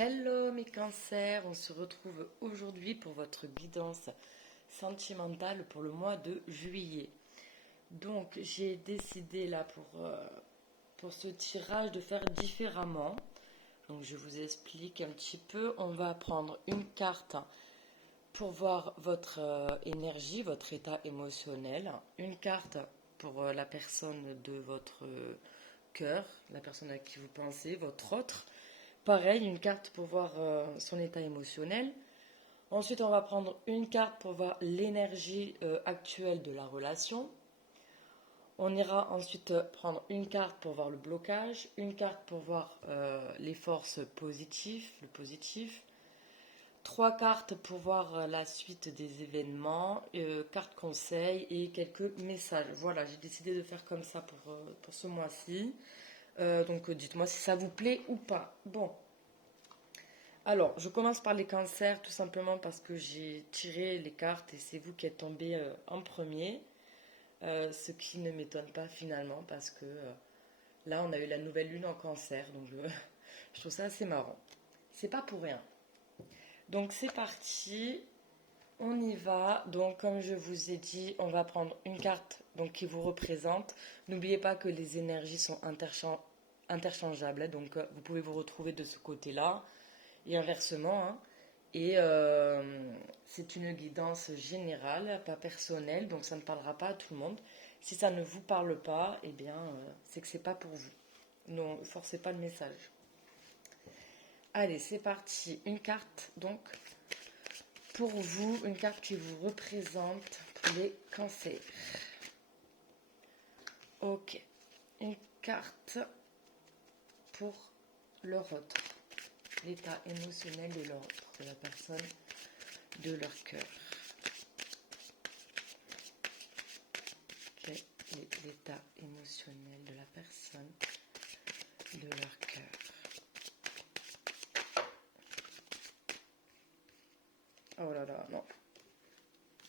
Hello mes cancers, on se retrouve aujourd'hui pour votre guidance sentimentale pour le mois de juillet. Donc j'ai décidé là pour ce tirage de faire différemment. Donc je vous explique un petit peu. On va prendre une carte pour voir votre énergie, votre état émotionnel. Une carte pour la personne de votre cœur, la personne à qui vous pensez, votre autre. Pareil, une carte pour voir son état émotionnel. Ensuite, on va prendre une carte pour voir l'énergie actuelle de la relation. On ira ensuite prendre une carte pour voir le blocage, une carte pour voir les forces positives, le positif. Trois cartes pour voir la suite des événements, cartes conseils et quelques messages. Voilà, j'ai décidé de faire comme ça pour ce mois-ci. Donc dites-moi si ça vous plaît ou pas. Bon. Alors, je commence par les cancers tout simplement parce que j'ai tiré les cartes et c'est vous qui êtes tombé en premier. Ce qui ne m'étonne pas finalement parce que là, on a eu la nouvelle lune en cancer. Donc, je trouve ça assez marrant. C'est pas pour rien. Donc, c'est parti. On y va. Donc, comme je vous ai dit, on va prendre une carte donc, qui vous représente. N'oubliez pas que les énergies sont interchangeables. Donc, vous pouvez vous retrouver de ce côté-là et inversement. Hein. Et c'est une guidance générale, pas personnelle, donc ça ne parlera pas à tout le monde. Si ça ne vous parle pas, eh bien, c'est que c'est pas pour vous. Non, forcez pas le message. Allez, c'est parti. Une carte, donc, pour vous, une carte qui vous représente pour les cancers. Ok. Une carte pour leur autre. L'état émotionnel de l'autre, de la personne, de leur cœur. Quel est l'état émotionnel de la personne, de leur cœur? Oh là là, non.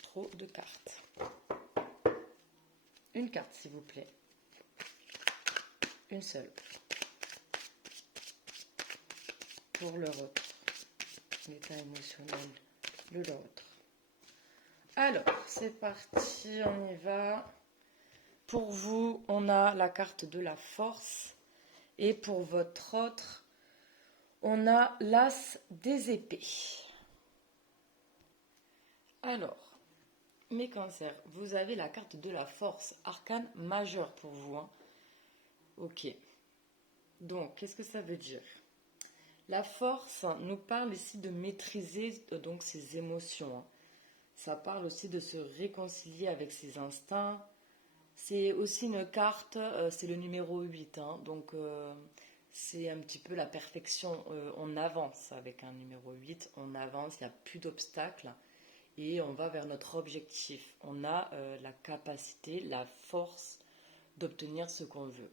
Trop de cartes. Une carte, s'il vous plaît. Une seule. Pour leur autre. L'état émotionnel de l'autre. Alors, c'est parti, on y va. Pour vous, on a la carte de la force. Et pour votre autre, on a l'as des épées. Alors, mes cancers, vous avez la carte de la force, arcane majeur pour vous. Hein. Ok. Donc, qu'est-ce que ça veut dire? La force nous parle ici de maîtriser donc ses émotions. Hein. Ça parle aussi de se réconcilier avec ses instincts. C'est aussi une carte, c'est le numéro 8. Hein, donc, c'est un petit peu la perfection. On avance avec un numéro 8. On avance, il n'y a plus d'obstacles. Et on va vers notre objectif. On a la capacité, la force d'obtenir ce qu'on veut.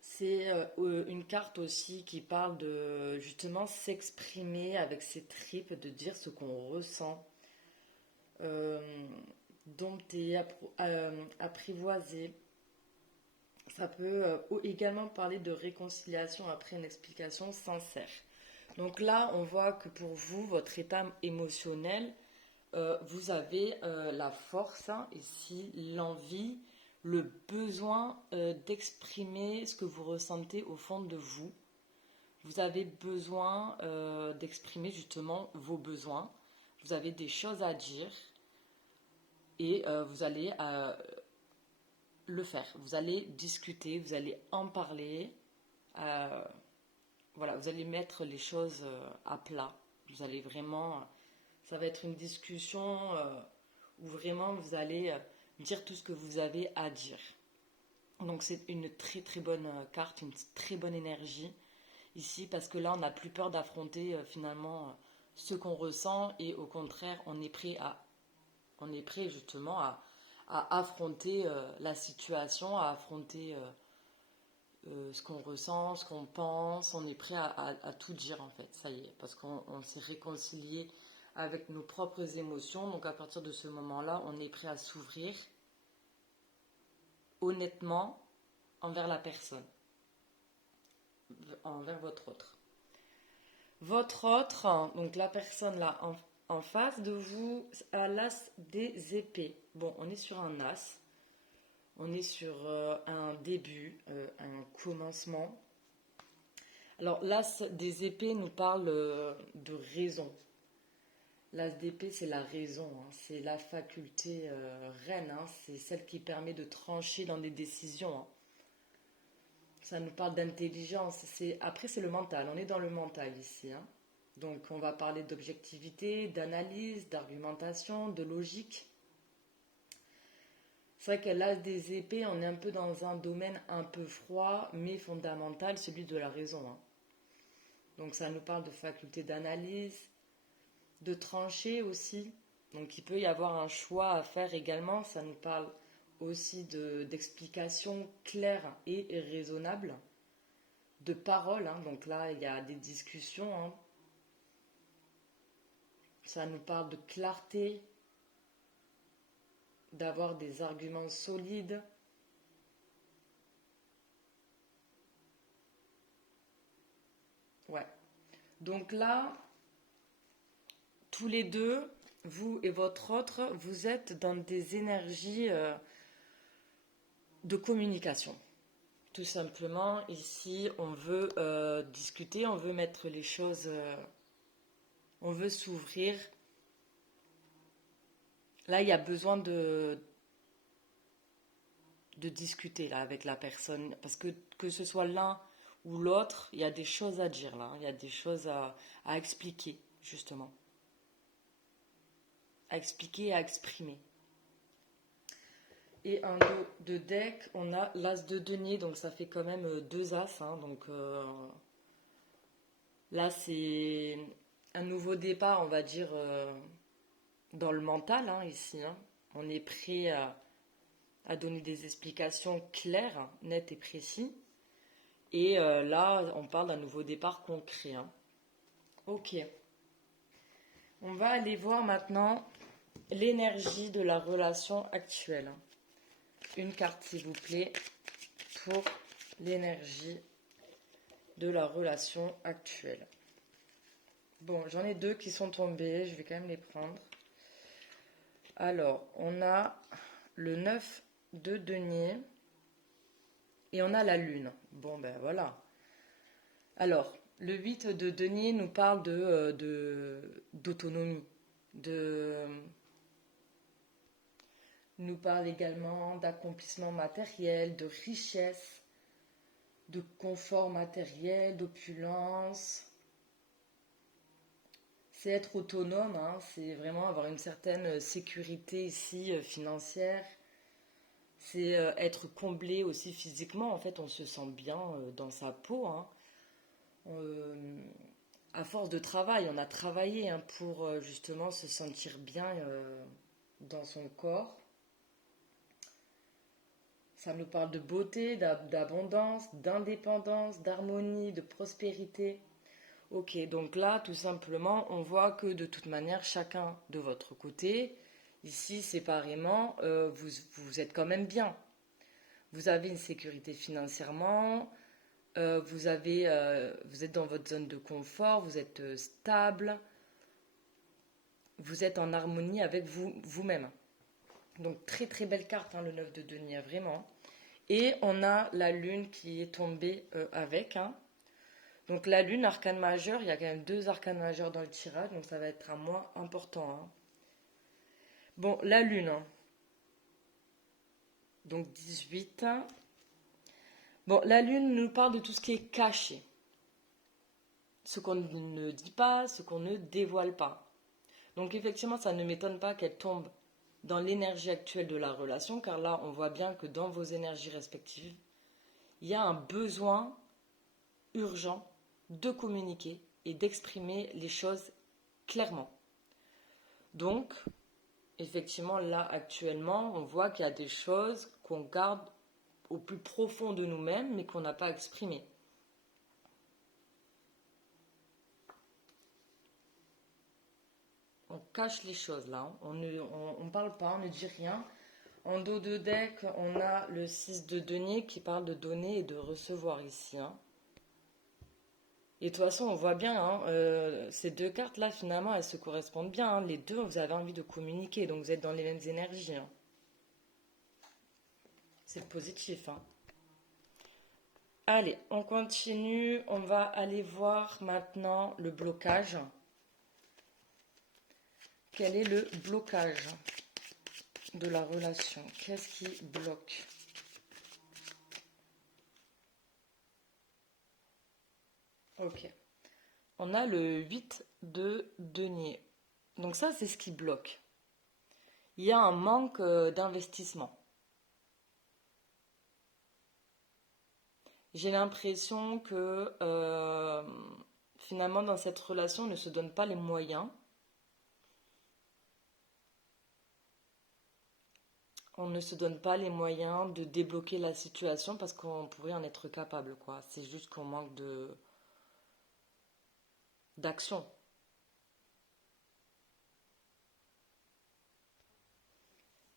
C'est une carte aussi qui parle de justement s'exprimer avec ses tripes, de dire ce qu'on ressent, dompter, apprivoiser. Ça peut également parler de réconciliation après une explication sincère. Donc là, on voit que pour vous, votre état émotionnel, vous avez la force, hein, ici, l'envie, le besoin d'exprimer ce que vous ressentez au fond de vous. Vous avez besoin d'exprimer justement vos besoins. Vous avez des choses à dire et vous allez le faire. Vous allez discuter, vous allez en parler. Voilà, vous allez mettre les choses à plat. Vous allez vraiment, ça va être une discussion où vraiment vous allez dire tout ce que vous avez à dire. Donc c'est une très très bonne carte, une très bonne énergie ici parce que là on n'a plus peur d'affronter finalement ce qu'on ressent et au contraire on est prêt justement à affronter la situation, à affronter ce qu'on ressent, ce qu'on pense, on est prêt à tout dire en fait, ça y est, parce qu'on s'est réconcilié avec nos propres émotions, donc à partir de ce moment-là, on est prêt à s'ouvrir honnêtement envers la personne. envers votre autre. Votre autre, donc la personne là en face de vous, a l'as des épées. Bon, on est sur un as, on est sur un début, un commencement. Alors l'as des épées nous parle de raison. L'as d'épée, c'est la raison, hein, c'est la faculté reine, hein, c'est celle qui permet de trancher dans des décisions, hein. Ça nous parle d'intelligence. Après, c'est le mental. On est dans le mental ici, hein. Donc, on va parler d'objectivité, d'analyse, d'argumentation, de logique. C'est vrai qu'à l'as des épées, on est un peu dans un domaine un peu froid, mais fondamental, celui de la raison, hein. Donc, ça nous parle de faculté d'analyse, de trancher aussi. Donc, il peut y avoir un choix à faire également. Ça nous parle aussi d'explications claires et raisonnables, de paroles, hein. Donc là, il y a des discussions, hein. Ça nous parle de clarté, d'avoir des arguments solides. Ouais. Donc là, tous les deux, vous et votre autre, vous êtes dans des énergies de communication. Tout simplement, ici, on veut discuter, on veut mettre les choses, on veut s'ouvrir. Là, il y a besoin de discuter là, avec la personne, parce que ce soit l'un ou l'autre, il y a des choses à dire là, il y a des choses à expliquer, justement. À expliquer, à exprimer. Et un dos de deck, on a l'as de denier, donc ça fait quand même deux as, hein, donc là c'est un nouveau départ, on va dire, dans le mental, hein, ici, hein. On est prêt à donner des explications claires, nettes et précises. Et là, on parle d'un nouveau départ concret, hein. Ok. On va aller voir maintenant l'énergie de la relation actuelle. Une carte, s'il vous plaît, pour l'énergie de la relation actuelle. Bon, j'en ai deux qui sont tombés, je vais quand même les prendre. Alors, on a le 9 de denier et on a la lune. Bon, ben voilà. Alors, le 8 de denier nous parle d'autonomie, nous parle également d'accomplissement matériel, de richesse, de confort matériel, d'opulence. C'est être autonome, hein, c'est vraiment avoir une certaine sécurité ici financière. C'est être comblé aussi physiquement. En fait, on se sent bien dans sa peau, hein. Euh, à force de travail, on a travaillé, hein, pour justement se sentir bien dans son corps. Ça nous parle de beauté, d'abondance, d'indépendance, d'harmonie, de prospérité. Ok, donc là, tout simplement, on voit que de toute manière, chacun de votre côté, ici séparément, vous êtes quand même bien. Vous avez une sécurité financièrement, vous êtes dans votre zone de confort, vous êtes stable, vous êtes en harmonie avec vous-même. Donc très très belle carte, hein, le 9 de denier, vraiment. Et on a la lune qui est tombée avec, hein. Donc la lune, arcane majeur, il y a quand même deux arcanes majeurs dans le tirage, donc ça va être un mois important, hein. Bon, la lune, hein. Donc 18. Bon, la lune nous parle de tout ce qui est caché. Ce qu'on ne dit pas, ce qu'on ne dévoile pas. Donc effectivement, ça ne m'étonne pas qu'elle tombe dans l'énergie actuelle de la relation, car là, on voit bien que dans vos énergies respectives, il y a un besoin urgent de communiquer et d'exprimer les choses clairement. Donc, effectivement, là, actuellement, on voit qu'il y a des choses qu'on garde au plus profond de nous-mêmes, mais qu'on n'a pas exprimées. On cache les choses, là. On ne parle pas, on ne dit rien. En dos de deck, on a le 6 de denier qui parle de donner et de recevoir ici, hein. Et de toute façon, on voit bien, hein, ces deux cartes-là, finalement, elles se correspondent bien, hein. Les deux, vous avez envie de communiquer, donc vous êtes dans les mêmes énergies, hein. C'est le positif, hein. Allez, on continue. On va aller voir maintenant le blocage. Quel est le blocage de la relation? Qu'est-ce qui bloque? Ok. On a le 8 de denier. Donc ça, c'est ce qui bloque. Il y a un manque d'investissement. J'ai l'impression que finalement, dans cette relation, on ne se donne pas les moyens. On ne se donne pas les moyens de débloquer la situation parce qu'on pourrait en être capable, quoi. C'est juste qu'on manque de d'action.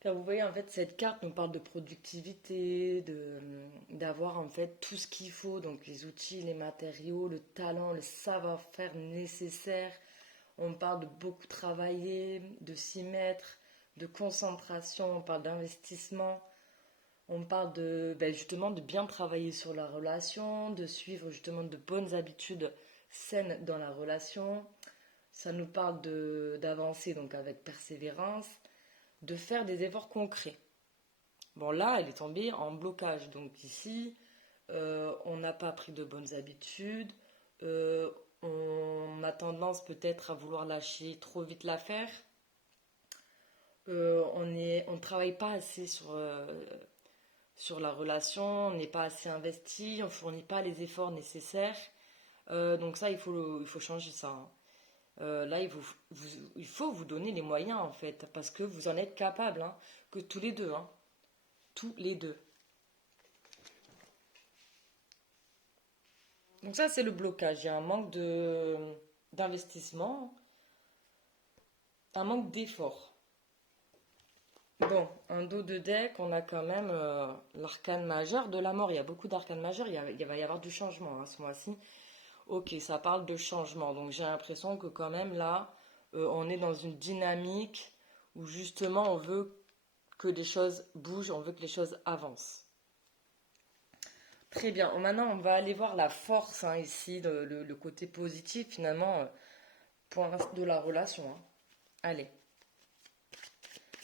Car vous voyez, en fait, cette carte nous parle de productivité, d'avoir en fait tout ce qu'il faut, donc les outils, les matériaux, le talent, le savoir-faire nécessaire. On parle de beaucoup travailler, de s'y mettre, de concentration, on parle d'investissement, on parle de justement de bien travailler sur la relation, de suivre justement de bonnes habitudes saines dans la relation. Ça nous parle d'avancer donc avec persévérance, de faire des efforts concrets. Bon, là, elle est tombée en blocage. Donc ici, on n'a pas pris de bonnes habitudes. euh, on a tendance peut-être à vouloir lâcher trop vite l'affaire. On ne travaille pas assez sur la relation, on n'est pas assez investi, on ne fournit pas les efforts nécessaires. Donc ça, il faut changer ça, hein. Là, il faut vous donner les moyens, en fait, parce que vous en êtes capable, hein, que tous les deux, hein, tous les deux. Donc ça, c'est le blocage. Il y a un manque d'investissement, un manque d'effort. Bon, un dos de deck, on a quand même l'arcane majeur de la mort. Il y a beaucoup d'arcanes majeurs, il va y avoir du changement, hein, ce mois-ci. Ok, ça parle de changement. Donc j'ai l'impression que quand même là, on est dans une dynamique où justement on veut que les choses bougent, on veut que les choses avancent. Très bien. Maintenant, on va aller voir la force, hein, ici, le côté positif finalement de la relation, hein. Allez,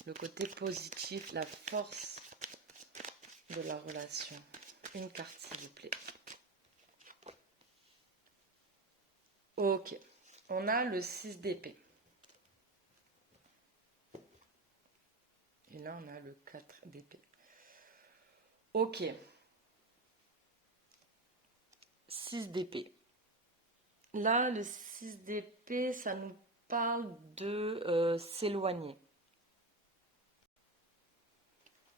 le côté positif, la force de la relation. Une carte, s'il vous plaît. Ok. On a le 6 d'épée. Et là, on a le 4 d'épée. Ok. 6 d'épée. Là, le 6 d'épée, ça nous parle de s'éloigner,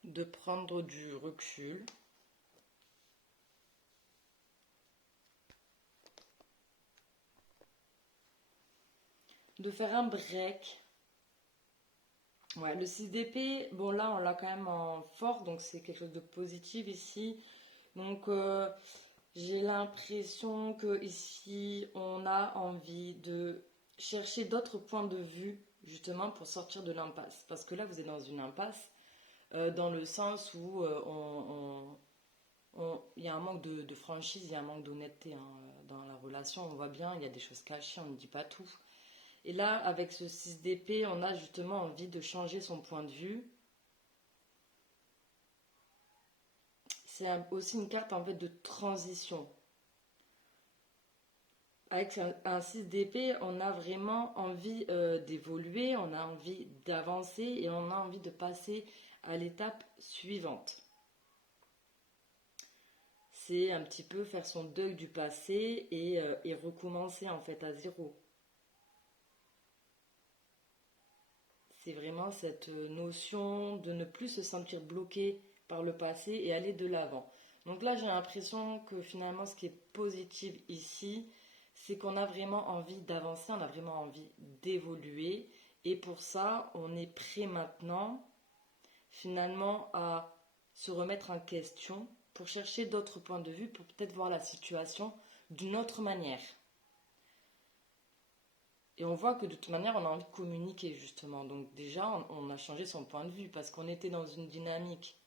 de prendre du recul, de faire un break. Ouais, le 6 d'épée, bon là on l'a quand même en force, donc c'est quelque chose de positif ici. Donc j'ai l'impression que ici on a envie de chercher d'autres points de vue justement pour sortir de l'impasse. Parce que là vous êtes dans une impasse dans le sens où il y a un manque de franchise, il y a un manque d'honnêteté, hein, dans la relation. On voit bien, il y a des choses cachées, on ne dit pas tout. Et là, avec ce 6 d'épée, on a justement envie de changer son point de vue. C'est aussi une carte en fait de transition. Avec un 6 d'épée, on a vraiment envie d'évoluer, on a envie d'avancer et on a envie de passer à l'étape suivante. C'est un petit peu faire son deuil du passé et recommencer en fait à zéro. C'est vraiment cette notion de ne plus se sentir bloqué par le passé et aller de l'avant. Donc là, j'ai l'impression que finalement, ce qui est positif ici, c'est qu'on a vraiment envie d'avancer, on a vraiment envie d'évoluer. Et pour ça, on est prêt maintenant, finalement, à se remettre en question pour chercher d'autres points de vue, pour peut-être voir la situation d'une autre manière. Et on voit que de toute manière, on a envie de communiquer, justement. Donc déjà, on a changé son point de vue parce qu'on était dans une dynamique,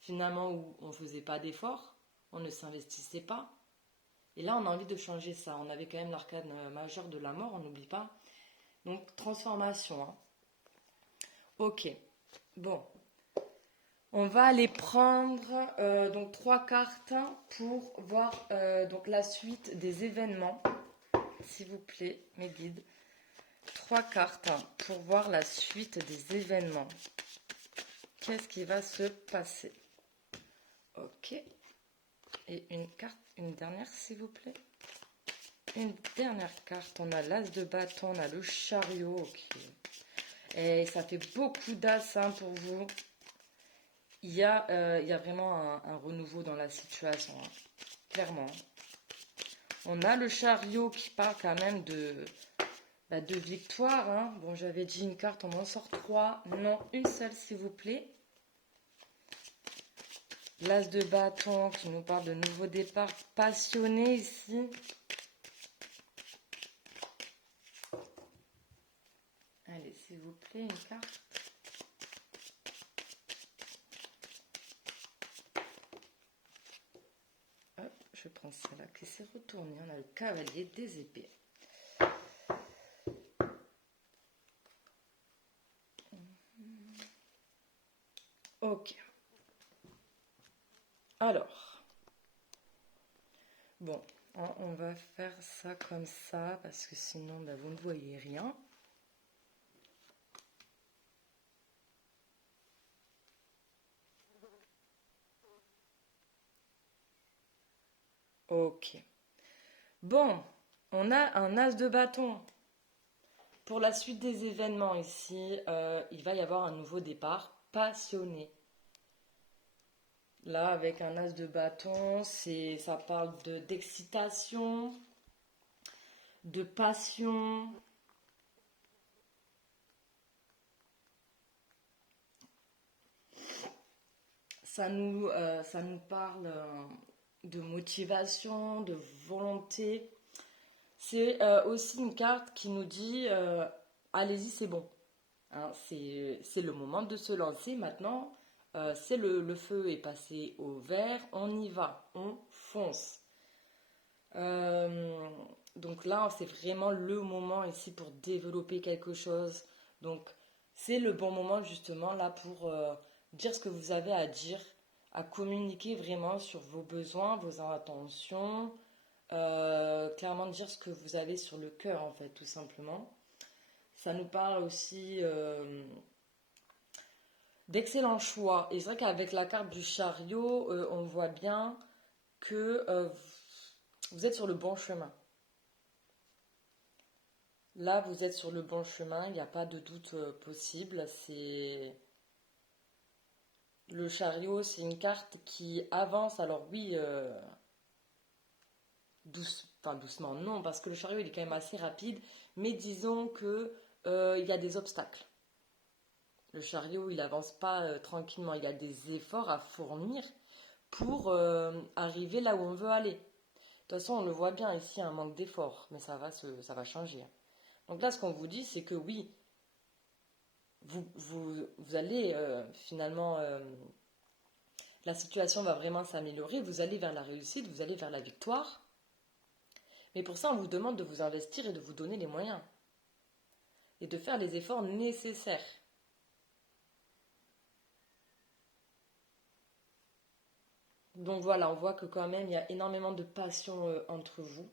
finalement, où on ne faisait pas d'efforts, on ne s'investissait pas. Et là, on a envie de changer ça. On avait quand même l'arcane majeur de la mort, on n'oublie pas. Donc, transformation. Hein. Ok. Bon. On va aller prendre donc 3 cartes pour voir donc la suite des événements. S'il vous plaît, mes guides. 3 cartes pour voir la suite des événements. Qu'est-ce qui va se passer? Ok. Et une carte, une dernière, s'il vous plaît. Une dernière carte. On a l'as de bâton, on a le chariot. Ok. Et ça fait beaucoup d'as pour vous. Il y a vraiment un renouveau dans la situation, hein. Clairement. On a le chariot qui parle quand même de victoire. Hein. Bon, j'avais dit une carte, on m'en sort 3. Non, une seule, s'il vous plaît. L'as de bâton qui nous parle de nouveau départ passionné ici. Allez, s'il vous plaît, une carte. Hop, je prends celle-là qui s'est retournée. On a le cavalier des épées. Ok. Alors, bon, hein, on va faire ça comme ça parce que sinon, bah, vous ne voyez rien. Ok. Bon, on a un as de bâton. Pour la suite des événements ici, il va y avoir un nouveau départ passionné. Là, avec un as de bâton, ça parle d'excitation, de passion. Ça nous parle de motivation, de volonté. C'est aussi une carte qui nous dit allez-y, c'est bon. Hein, c'est le moment de se lancer maintenant. C'est le feu est passé au vert, on y va, on fonce. Euh, donc là, c'est vraiment le moment ici pour développer quelque chose. Donc c'est le bon moment justement là pour dire ce que vous avez à dire, à communiquer vraiment sur vos besoins, vos intentions, clairement dire ce que vous avez sur le cœur en fait, tout simplement. Ça nous parle aussi d'excellents choix. Et c'est vrai qu'avec la carte du chariot, on voit bien que vous êtes sur le bon chemin. Là, vous êtes sur le bon chemin, il n'y a pas de doute possible. C'est le chariot, c'est une carte qui avance. Alors oui, enfin doucement, non, parce que le chariot il est quand même assez rapide. Mais disons que il y a des obstacles. Le chariot, il avance pas tranquillement. Il y a des efforts à fournir pour arriver là où on veut aller. De toute façon, on le voit bien ici, un manque d'efforts, mais ça va changer. Donc là, ce qu'on vous dit, c'est que oui, vous allez finalement, la situation va vraiment s'améliorer, vous allez vers la réussite, vous allez vers la victoire. Mais pour ça, on vous demande de vous investir et de vous donner les moyens. Et de faire les efforts nécessaires. Donc voilà, on voit que quand même, il y a énormément de passion entre vous.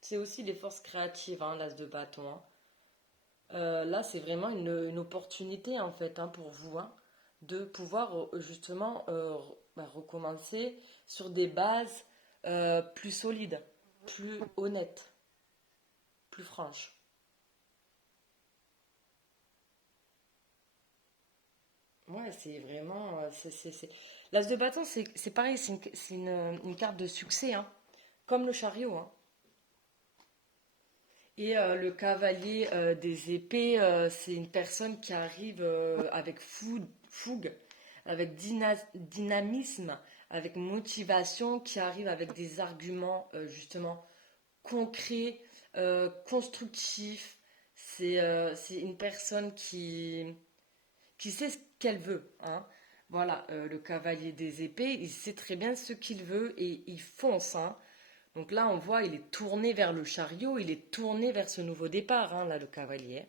C'est aussi les forces créatives, hein, l'as de bâton. Hein. Là, c'est vraiment une opportunité en fait hein, pour vous hein, de pouvoir justement recommencer sur des bases plus solides, plus honnêtes, plus franches. Ouais, c'est vraiment. L'as de bâton, c'est pareil, c'est une carte de succès, hein, comme le chariot. Hein. Et le cavalier des épées, c'est une personne qui arrive avec fougue, avec dynamisme avec motivation, qui arrive avec des arguments justement concrets, constructifs. C'est une personne qui sait ce qu'elle veut, hein. Voilà, le cavalier des épées, il sait très bien ce qu'il veut et il fonce, hein. Donc là, on voit, il est tourné vers le chariot, il est tourné vers ce nouveau départ, hein, là, le cavalier.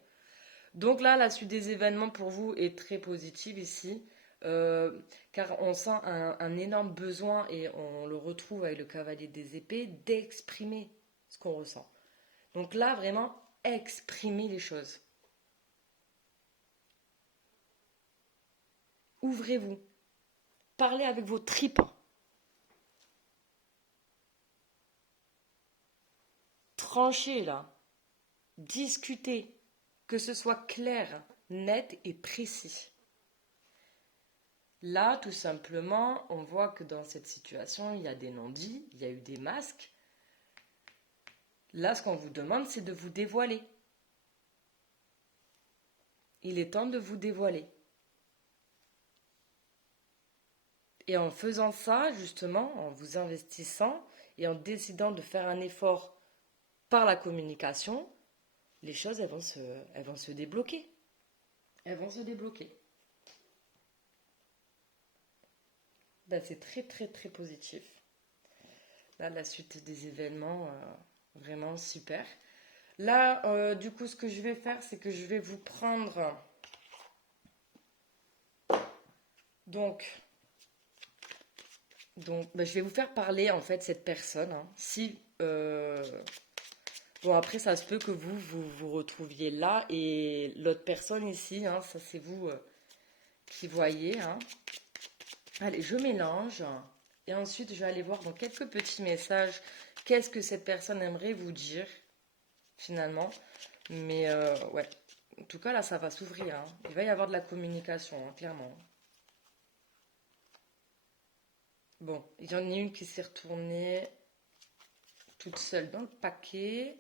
Donc là, la suite des événements pour vous est très positive ici, euh, car on sent un énorme besoin, et on le retrouve avec le cavalier des épées, d'exprimer ce qu'on ressent. Donc là, vraiment, exprimer les choses. Ouvrez-vous. Parlez avec vos tripes. Tranchez là. Discutez. Que ce soit clair, net et précis. Là, tout simplement, on voit que dans cette situation, il y a des non-dits, il y a eu des masques. Là, ce qu'on vous demande, c'est de vous dévoiler. Il est temps de vous dévoiler. Et en faisant ça, justement, en vous investissant et en décidant de faire un effort par la communication, les choses, elles vont se débloquer. Elles vont se débloquer. Ben, c'est très, très, très positif. Là, la suite des événements, vraiment super. Là, du coup, ce que je vais faire, c'est que je vais vous prendre. Donc, ben, je vais vous faire parler, en fait, cette personne, hein. Si. Bon, après, ça se peut que vous retrouviez là, et l'autre personne ici, hein, ça c'est vous qui voyez, hein. Allez, je mélange. Et ensuite, je vais aller voir dans quelques petits messages qu'est-ce que cette personne aimerait vous dire, finalement. Mais ouais, en tout cas, là, ça va s'ouvrir, hein. Il va y avoir de la communication, hein, clairement. Bon, il y en a une qui s'est retournée toute seule dans le paquet.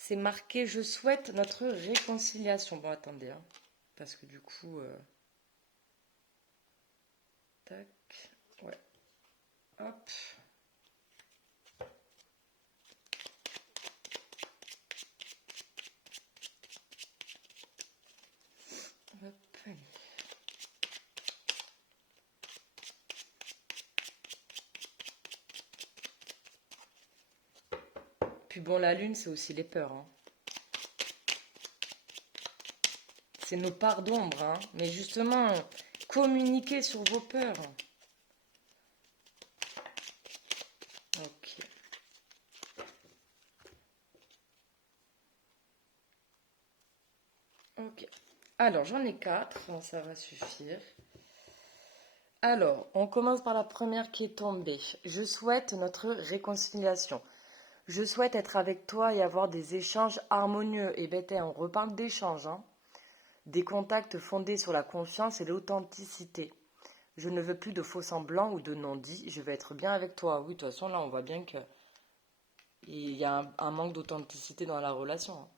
C'est marqué, je souhaite notre réconciliation. Bon, attendez, hein, parce que du coup, tac, ouais, hop. Hop, allez. Puis bon, la lune, c'est aussi les peurs, hein. C'est nos parts d'ombre, hein. Mais justement, communiquez sur vos peurs. Ok. Ok. Alors, j'en ai quatre, ça va suffire. Alors, on commence par la première qui est tombée. Je souhaite notre réconciliation. Je souhaite être avec toi et avoir des échanges harmonieux. Et bête, on reparle d'échanges, hein. Des contacts fondés sur la confiance et l'authenticité. Je ne veux plus de faux semblants ou de non-dits. Je veux être bien avec toi. Oui, de toute façon, là, on voit bien qu'il y a un manque d'authenticité dans la relation, hein.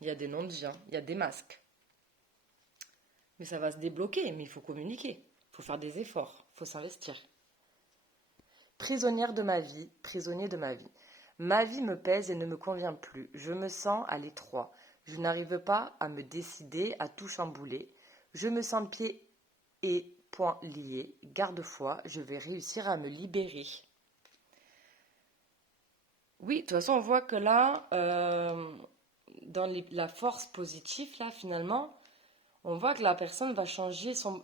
Il y a des non-dits, hein. Il y a des masques. Mais ça va se débloquer, mais il faut communiquer. Il faut faire des efforts. Il faut s'investir. Prisonnière de ma vie, prisonnier de ma vie. Ma vie me pèse et ne me convient plus. Je me sens à l'étroit. Je n'arrive pas à me décider, à tout chambouler. Je me sens pieds et poings liés. Garde-foi, je vais réussir à me libérer. Oui, de toute façon, on voit que là, dans la force positive, là, finalement, on voit que la personne va changer en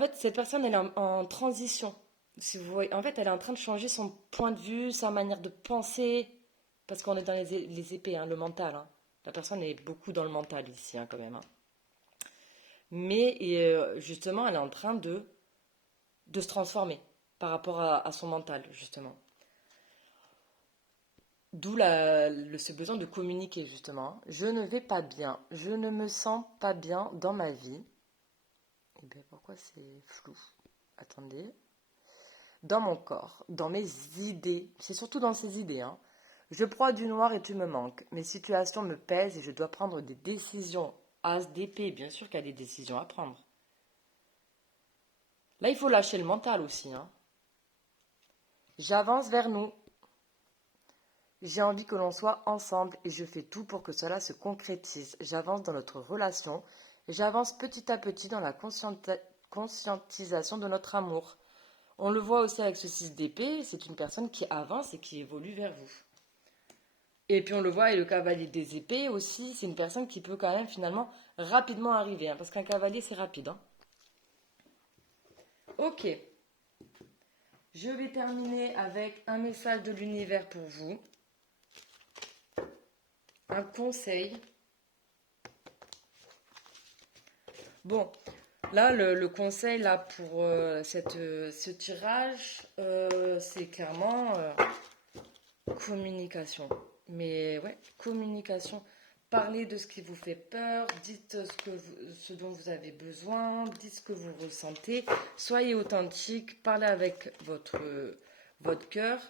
fait, cette personne, elle est en transition. Si vous voyez, en fait, elle est en train de changer son point de vue, sa manière de penser, parce qu'on est dans les épées, hein, le mental, hein. La personne est beaucoup dans le mental ici, hein, quand même, hein. Mais justement, elle est en train de se transformer par rapport à son mental, justement. D'où ce besoin de communiquer, justement. Je ne vais pas bien, je ne me sens pas bien dans ma vie. Eh bien, pourquoi c'est flou? Attendez. Dans mon corps, dans mes idées, c'est surtout dans ces idées, hein. Je proie du noir et tu me manques. Mes situations me pèsent et je dois prendre des décisions. As d'épée, bien sûr qu'il y a des décisions à prendre. Là, il faut lâcher le mental aussi, hein. J'avance vers nous. J'ai envie que l'on soit ensemble et je fais tout pour que cela se concrétise. J'avance dans notre relation. J'avance petit à petit dans la conscientisation de notre amour. On le voit aussi avec ce 6 d'épée, c'est une personne qui avance et qui évolue vers vous. Et puis on le voit avec le cavalier des épées aussi, c'est une personne qui peut quand même finalement rapidement arriver, hein, parce qu'un cavalier c'est rapide, hein. Ok, je vais terminer avec un message de l'univers pour vous, un conseil. Bon, là le conseil là pour ce tirage, c'est clairement communication. Mais ouais, communication. Parlez de ce qui vous fait peur, dites ce dont vous avez besoin, dites ce que vous ressentez. Soyez authentique, parlez avec votre cœur.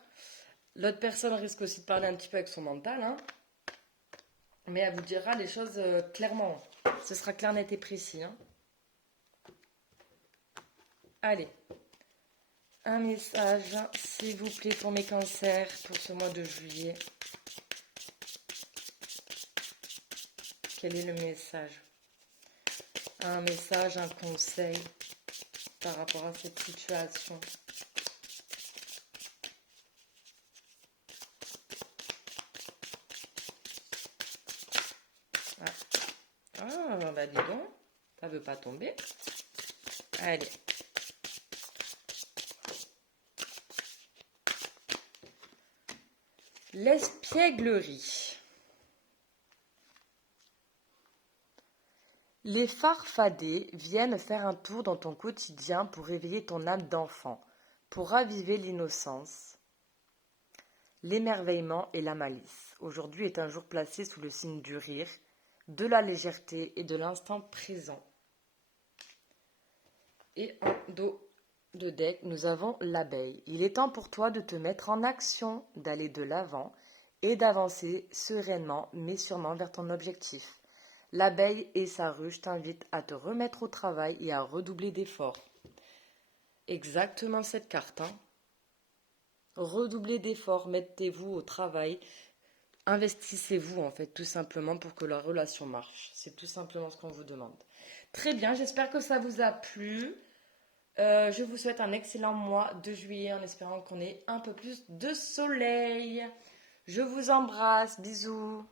L'autre personne risque aussi de parler un petit peu avec son mental, hein, mais elle vous dira les choses clairement. Ce sera clair, net et précis, hein. Allez, un message, s'il vous plaît, pour mes cancers, pour ce mois de juillet. Quel est le message? Un message, un conseil par rapport à cette situation. Bah dis donc, ça veut pas tomber. Allez. L'espièglerie. Les farfadets viennent faire un tour dans ton quotidien pour réveiller ton âme d'enfant, pour raviver l'innocence, l'émerveillement et la malice. Aujourd'hui est un jour placé sous le signe du rire, de la légèreté et de l'instant présent. Et en dos de deck, nous avons l'abeille. Il est temps pour toi de te mettre en action, d'aller de l'avant et d'avancer sereinement mais sûrement vers ton objectif. L'abeille et sa ruche t'invitent à te remettre au travail et à redoubler d'efforts. Exactement cette carte, hein. Redoublez d'efforts, mettez-vous au travail, investissez-vous en fait tout simplement pour que la relation marche. C'est tout simplement ce qu'on vous demande. Très bien, j'espère que ça vous a plu. Je vous souhaite un excellent mois de juillet en espérant qu'on ait un peu plus de soleil. Je vous embrasse, bisous.